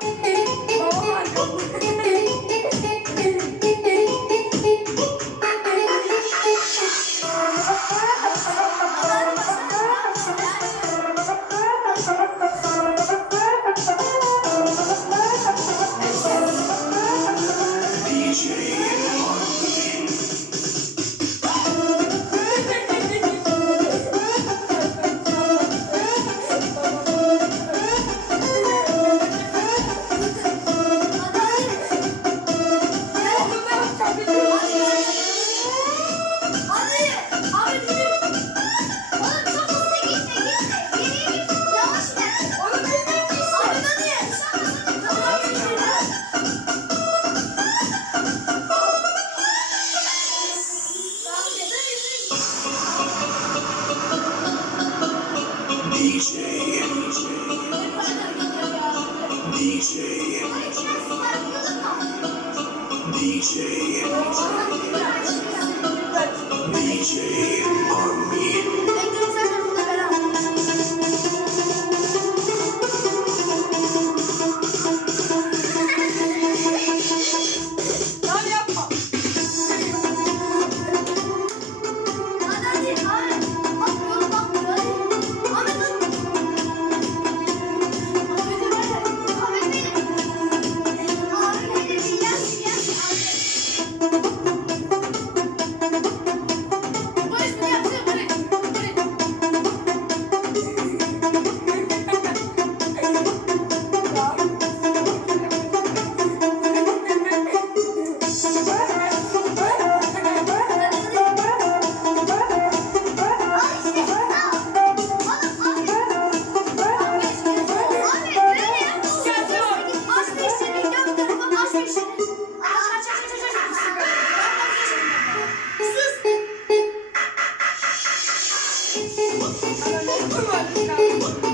Oh Hadi. DJ, DJ, DJ, DJ Army. Come on, let's go.